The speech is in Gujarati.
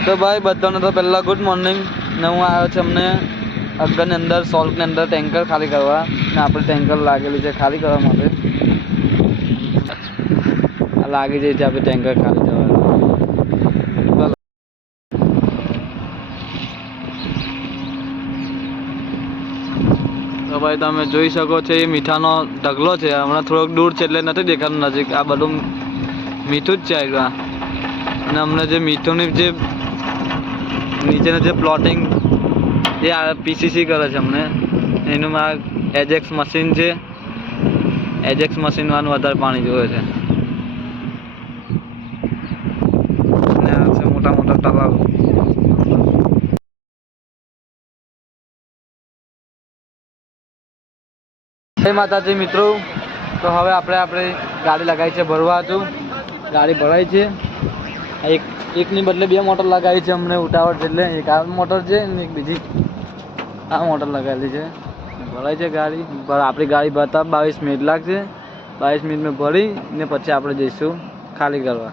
તો ભાઈ બધાને તો પહેલાં ગુડ મોર્નિંગ ને હું આવ્યો છે અમને અગરની અંદર સોલ્ટની અંદર ટેન્કર ખાલી કરવા ને આપણે ટેન્કર લાગેલી છે ખાલી કરવા માટે લાગી જાય છે આપણે ટેન્કર ખાલી કરવા તો ભાઈ તમે જોઈ શકો છો એ મીઠાનો ઢગલો છે હમણાં થોડોક દૂર છે એટલે નથી દેખાતું નજીક આ બધું મીઠું જ છે આગળ અને અમને જે મીઠુંની જે નીચેનું જે પ્લોટિંગ એ પીસીસી કરે છે અમને એનું આ એજેક્સ મશીન છે એજેક્સ મશીનવાનું વધારે પાણી જોવે છે અને આ છે મોટા મોટા તળાવ જય માતાજી મિત્રો તો હવે આપણે ગાડી લગાવી છે ભરવા હતું ગાડી ભરાઈ છે એકની બદલે બે મોટર લગાવી છે અમને ઉતાવળ છે એટલે એક આ મોટર છે ને એક બીજી આ મોટર લગાવેલી છે ભરાઈ છે ગાડી આપણી ગાડી ભરતા 22 મિનિટ લાગશે 22 મિનિટમાં ભરી ને પછી આપણે જઈશું ખાલી કરવા